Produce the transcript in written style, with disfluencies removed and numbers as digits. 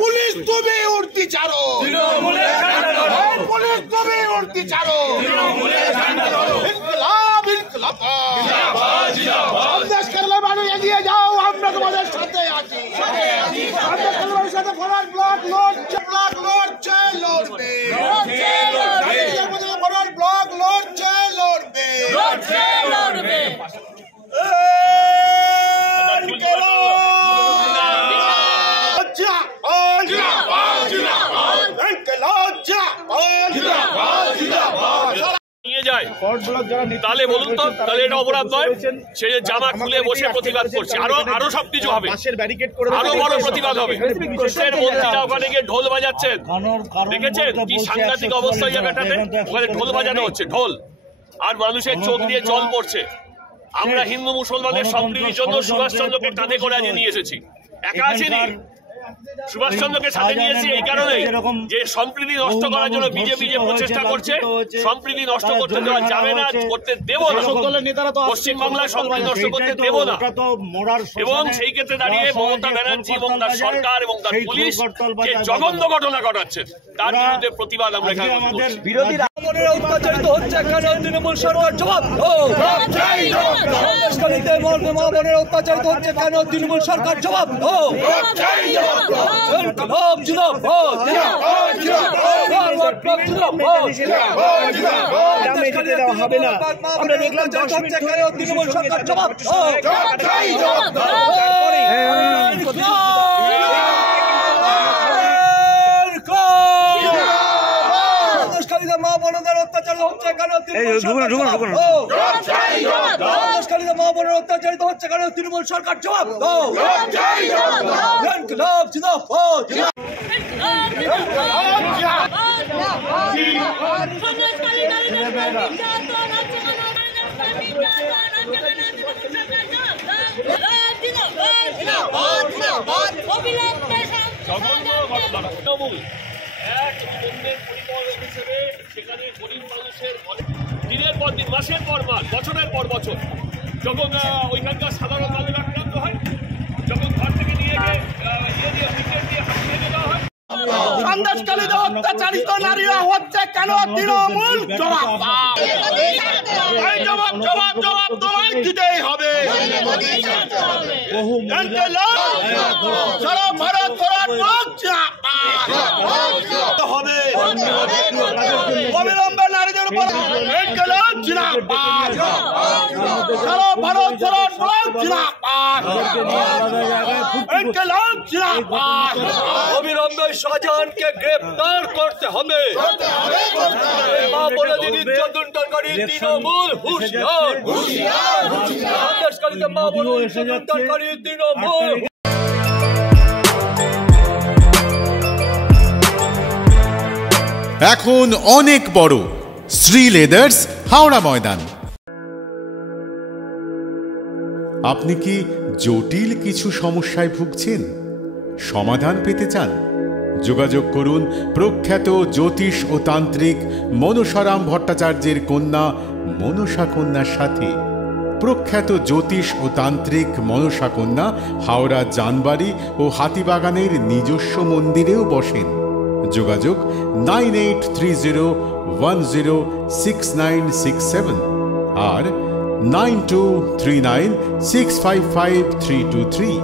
Police তুমি উঠতি ছাড়ো, পুলিশ তুমি উঠতি ছাড়ো, দেশ কেরলের মানুষ এগিয়ে যাও, আমরা তোমাদের সাথে আছি। সাথে ফরওয়ার্ড ব্লক লড়ছে, ব্লক লড়ছে, লড়বে, ফরওয়ার্ড ব্লক লড়ছে, লড়বে, লড়বে। তাহলে বলুন তো, তাহলে এটা অপরাধ নয়? সে জামা খুলে বসে প্রতিবাদ করছে, আরো সবকিছু হবে, আরো বড় প্রতিবাদ হবে। মন্ত্রীরা ওখানে গিয়ে ঢোল বাজাচ্ছেন, দেখেছেন কি সাংঘাতিক অবস্থা জায়গাটাতে? ওখানে ঢোল বাজানো হচ্ছে, ঢোল, আর মানুষের চোখ দিয়ে জল পড়ছে। আমরা হিন্দু মুসলমানের সম্প্রীতির জন্য সুভাষচন্দ্রকে কাঁধে করে আজ নিয়ে এসেছি, একা আসেনি। সুভাষচন্দ্রকে সাথে নিয়েছি এই কারণে যে সম্প্রীতি নষ্ট করার জন্য বিজেপি যে প্রচেষ্টা করছে, সম্প্রীতি নষ্ট করতে দেওয়া যাবে না, করতে দেব না। পশ্চিমবাংলায় সম্প্রীতি নষ্ট করতে দেব না। এবং সেই ক্ষেত্রে দাঁড়িয়ে মমতা ব্যানার্জি এবং তার সরকার এবং তার পুলিশ যে জঘন্য ঘটনা ঘটাচ্ছে তার বিরুদ্ধে প্রতিবাদ আমরা এখানে করছি। বিরোধীরা অত্যাচারিত হচ্ছে কেন? তৃণমূল সরকার জবাব দাও। অত্যাচারিত হচ্ছে কেন? তৃণমূল সরকার জবাব দাও। হবে না, আমরা দেখলাম তৃণমূল সরকার জবাব মা বোনদের অত্যাচারিত হচ্ছে কেন? মা বোনের অত্যাচারিত হচ্ছে কেন? তৃণমূল সরকার জবাব দাও। সেখানে গরিব মানুষের দিনের পর দিন, মাসের পর মাস, বছরের পর বছর যখন ওইখানকার সাধারণ মানুষ আক্রান্ত হয়, যখন ঘর থেকে নিয়ে গিয়ে হাতিয়ে দেওয়া হয়। সন্দেশখালীতে অত্যাচারিত নারীরা হচ্ছে কেন? তৃণমূল জবাব দাও। জবাব জবাব জবাব তোমায় দিতেই হবে। সারা ভারত হবে অবিলম্বে নারীদের উপর সারা ভারত অবিলম্বে শাহজাহানকে গ্রেপ্তার করতে হবে। মা বোনদের নির্যাতনকারী তৃণমূল হুঁশিয়ার। সন্দেশখালীতে মা বোনদের নির্যাতনকারী তৃণমূল। এখন অনেক বড় শ্রী লেদার্স হাওড়া ময়দান। আপনি কি জটিল কিছু সমস্যায় ভুগছেন, সমাধান পেতে চান? যোগাযোগ করুন প্রখ্যাত জ্যোতিষ ও তান্ত্রিক মনসারাম ভট্টাচার্যের কন্যা মনসা কন্যার সাথে। প্রখ্যাত জ্যোতিষ ও তান্ত্রিক মনসা কন্যা হাওড়া জানবাড়ি ও হাতিবাগানের নিজস্ব মন্দিরেও বসেন। যোগাযোগ 9830106967 আর 9239655323।